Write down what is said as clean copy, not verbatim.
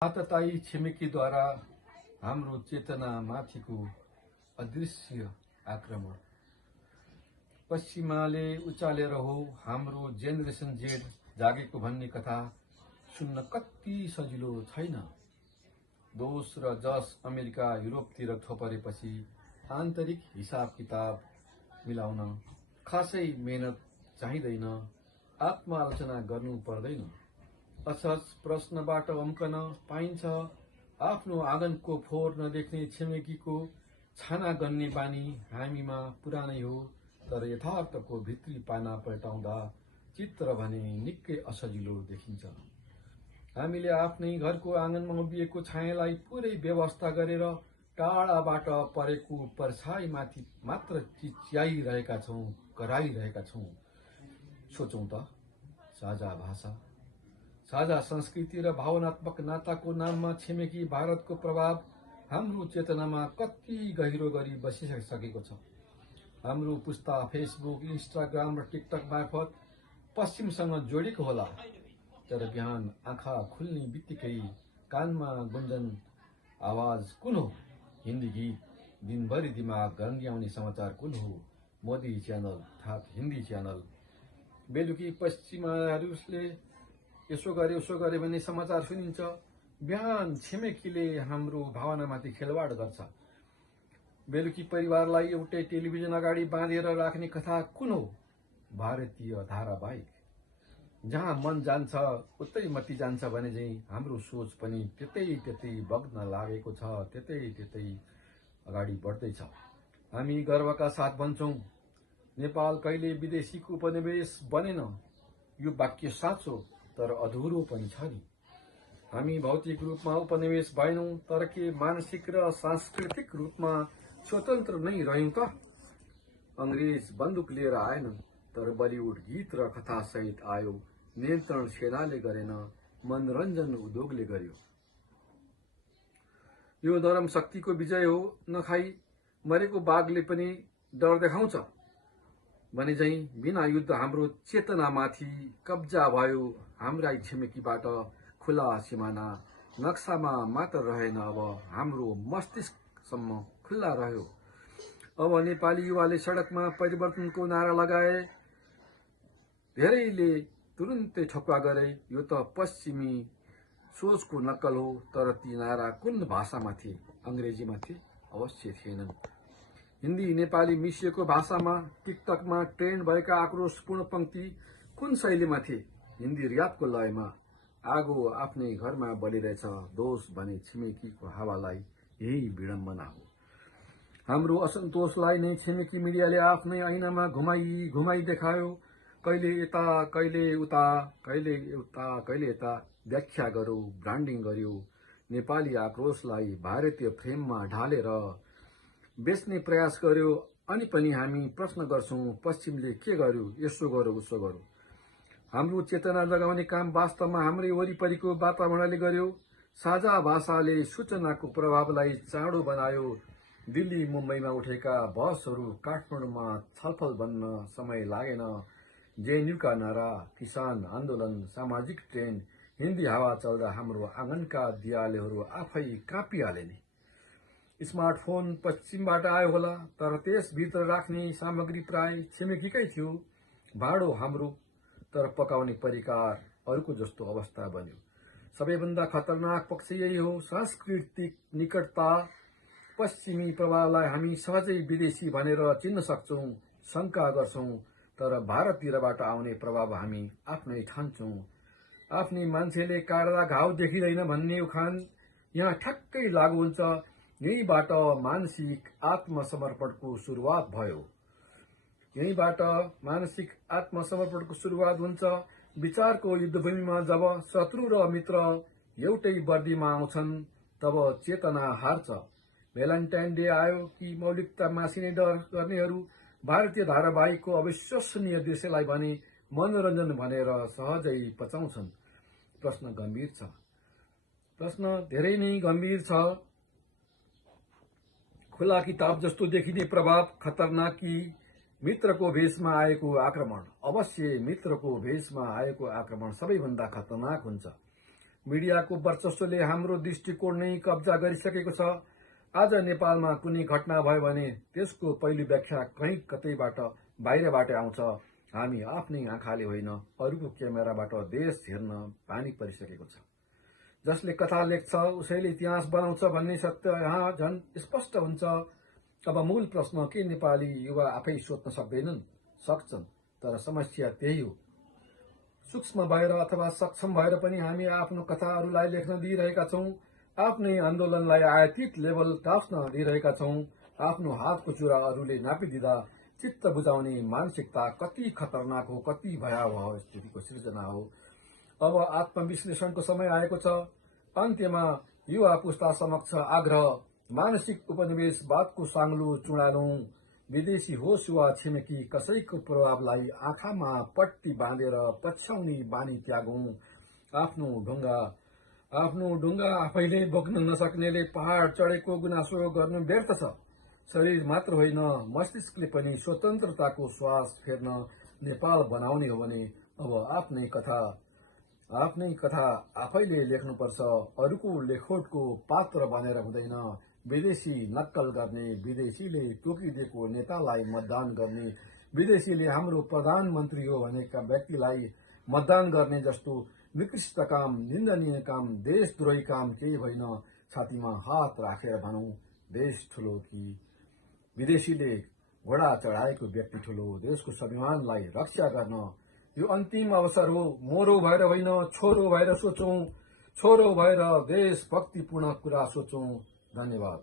आततायी छिमेकीद्वारा हाम्रो चेतनामाथिको अदृश्य आक्रमण। पश्चिमाले उचालेर हो हाम्रो जेनेरेसन जेड जागेको भन्ने कथा सुन्न कति सजिलो छैन। दोष र जस अमेरिका युरोपतिर थोपरेपछि आन्तरिक हिसाब किताब मिलाउन खासै मेहनत चाहिँदैन, आत्मालोचना गर्नु पर्दैन। असहज प्रश्नबाट अम्कन पाइन्छ। आफ्नो आँगनको फोहोर नदेख्ने छिमेकीको छाना गन्ने बानी हामीमा पुरानै हो, तर यथार्थको भित्री पाना पल्टाउँदा चित्र भने निकै असजिलो देखिन्छ। हामीले आफ्नै घरको आँगनमा उभिएको छायालाई पुरै व्यवस्था गरेर टाढाबाट परेको परछाइमाथि मात्र चिच्याइरहेका छौं, कराइरहेका छौं। सोचौं त, साझा भाषा, साझा संस्कृति र भावनात्मक नाताको नाममा छिमेकी भारतको प्रभाव हाम्रो चेतनामा कति गहिरो गरी बसिसकेको छ। हाम्रो पुस्ता फेसबुक, इन्स्टाग्राम र टिकटक मार्फत पश्चिमसँग जोडिएको होला, तर बिहान आँखा खुल्ने बित्तिकै कानमा गुन्जन आवाज कुन हो? हिन्दी गीत। दिनभरि दिमाग गन्ग्याउने समाचार कुन हो? मोदी च्यानल अर्थात् हिन्दी च्यानल। बेलुकी पश्चिमाहरूले यसो गरे उसो गरे भन्ने समाचार सुनिन्छ। बिहान छिमेकीले हाम्रो भावनामाथि खेलवाड गर्छ। बेलुकी परिवारलाई एउटै टेलिभिजन अगाडि बाँधेर राख्ने कथा कुन हो? भारतीय धारावाहिक। जहाँ मन जान्छ उतै मती जान्छ भने चाहिँ हाम्रो सोच पनि त्यतै बग्न लागेको छ, त्यतै अगाडि बढ्दैछ। हामी गर्वका साथ भन्छौं, नेपाल कहिले विदेशीको उपनिवेश बनेन। यो वाक्य साँचो तर अधुरो पनि छ नि। हामी भौतिक रूपमा उपनिवेश भएनौं, तर के मानसिक र सांस्कृतिक रूपमा स्वतन्त्र नै रह्यौं त? अंग्रेज बन्दुक लिएर आएन, तर बलिउड गीत र कथा सहित आयो। नियन्त्रण सेनाले गरेन, मनोरञ्जन उद्योगले गर्यो। यो नरम शक्तिको विजय हो। नखाई मरेको बाघले पनि डर देखाउँछ भने चाहिँ बिना युद्ध हाम्रो चेतनामाथि कब्जा भयो। हाम्रा छिमेकीबाट खुला सिमाना नक्सामा मात्र रहेन, अब हाम्रो मस्तिष्कसम्म खुल्ला रह्यो। अब नेपाली युवाले सडकमा परिवर्तनको नारा लगाए, धेरैले तुरुन्तै ठोक्का गरे। यो त पश्चिमी सोचको नक्कल हो, तर ती नारा कुन भाषामा थिए? अंग्रेजीमा थिए? अवश्य थिएनन्। हिन्दी नेपाली मिसिएको भाषामा टिकटकमा ट्रेन्ड भएका आक्रोशपूर्ण पंक्ति कुन शैलीमा थिए? हिन्दी र्यापको लयमा। आगो आफ्नै घरमा बलिरहेछ, दोष भने छिमेकीको हावालाई। यही विडम्बना हो। हाम्रो असन्तोषलाई नै छिमेकी मिडियाले आफ्नै ऐनामा घुमाई देखायो। कहिले यता कहिले उता, कहिले उता कहिले यता व्याख्या गर्यो, ब्रान्डिङ गर्यो। नेपाली आक्रोशलाई भारतीय फ्रेममा ढालेर बेच्ने प्रयास गर्यो। अनि पनि हामी प्रश्न गर्छौं, पश्चिमले के गर्यो? यसो गर्यो उसो गर्यो। हाम्रो चेतना जगाउने काम वास्तवमा हाम्रै वरिपरिको वातावरणले गर्यो। साझा भाषाले सूचनाको प्रभावलाई चाँडो बनायो। दिल्ली मुम्बईमा उठेका बहसहरू काठमाडौँमा छलफल बन्न समय लागेन। जेएनयूका नारा, किसान आन्दोलन, सामाजिक ट्रेन्ड, हिन्दी हावा चल्दा हाम्रो आँगनका दियालेहरू आफै काँपिहाले नि। स्मार्टफोन पश्चिमबाट आयो होला, तर त्यसभित्र राख्ने सामग्री प्राय छिमेकीकै थियो। भाँडो हाम्रो, तर पकाउने परिकार अरूको जस्तो अवस्था बन्यो। सबैभन्दा खतरनाक पक्ष यही हो, सांस्कृतिक निकटता। पश्चिमी प्रभावलाई हामी सहजै विदेशी भनेर चिन्न सक्छौं, शंका गर्छौं, तर भारततिरबाट आउने प्रभाव हामी आफ्नै ठान्छौं। आफ्नै मान्छेले काट्दा घाउ देखिँदैन भन्ने उखान यहाँ ठ्याक्कै लागू हुन्छ। यहीबाट मानसिक आत्मसमर्पणको सुरुवात भयो। यहीबाट मानसिक आत्मसमर्पणको सुरुवात हुन्छ। विचारको युद्धभूमिमा जब शत्रु र मित्र एउटै वर्दीमा आउँछन्, तब चेतना हार्छ। भ्यालेन्टाइन डे आयो कि मौलिकता मासिने डर गर्नेहरू भारतीय धारावाहिकको अविश्वसनीय दृश्यलाई भने मनोरञ्जन भनेर सहजै पचाउँछन्। प्रश्न गम्भीर छ। प्रश्न धेरै नै गम्भीर छ। खुला किताब जस्तो देखिने प्रभाव खतरनाक कि मित्रको भेषमा आएको आक्रमण? अवश्य मित्रको भेषमा आएको आक्रमण सबैभन्दा खतरनाक हुन्छ। मिडियाको वर्चस्वले हाम्रो दृष्टिकोण नै कब्जा गरिसकेको छ। आज नेपालमा कुनै घटना भयो भने त्यसको पहिलो व्याख्या कहीँ कतैबाट बाहिरबाट आउँछ। हामी आफ्नै आँखाले होइन अरूको क्यामेराबाट देश हेर्न बानी परिसकेको छ। जसले कथा लेख्छ उसैले इतिहास बनाउँछ भन्ने सत्य यहाँ झन् स्पष्ट हुन्छ। अब मूल प्रश्न के नेपाली युवा आफै सोध्न सक्दैनन्? सक्छन्, तर समस्या त्यही हो। सूक्ष्म भएर अथवा सक्षम भएर पनि हामी आफ्नो कथा अरूलाई लेख्न दिइरहेका छौं। आफ्नै आन्दोलनलाई आयातित लेभल टाँच्न दिइरहेका छौं। आफ्नो हातको चुरा अरूले नापिदिँदा चित्त बुझाउने मानसिकता कति खतरनाक हो, कति भयावह स्थितिको सृजना हो। अब आत्मविश्लेषणको समय आएको छ। अन्त्यमा युवा पुस्ता समक्ष आग्रह, मानसिक उपनिवेशवादको साङ्लो चुडालौं। विदेशी होस् वा छिमेकी कसैको प्रभावलाई आँखामा पट्टी बाँधेर पछ्याउने बानी त्यागौं। आफ्नो ढुङ्गा आफैले बोक्न नसक्नेले पहाड़ चढेको गुनासो गर्नु व्यर्थ छ। शरीर मात्र होइन मस्तिष्कले पनि स्वतन्त्रताको श्वास फेर्न नेपाल बनाउने हो भने अब आफ्नै कथा आफैले लेख्नुपर्छ। अरूको लेखोटको पात्र बनेर हुँदैन। विदेशी नक्कल गर्ने, विदेशीले तोकिदिएको नेतालाई मतदान गर्ने, विदेशीले हाम्रो प्रधानमन्त्री हो भनेका व्यक्तिलाई मतदान गर्ने जस्तो निकृष्ट काम, निन्दनीय काम, देशद्रोही काम केही होइन। छातीमा हात राखेर भनौं, देश ठूलो कि विदेशीले घोडा चढाएको व्यक्ति ठूलो? देशको स्वाभिमानलाई रक्षा गर्न यो अन्तिम अवसर हो। मोरो भएर होइन, छोरो भएर सोचौं। छोरो भएर देशभक्तिपूर्ण कुरा सोचौं। धन्यवाद।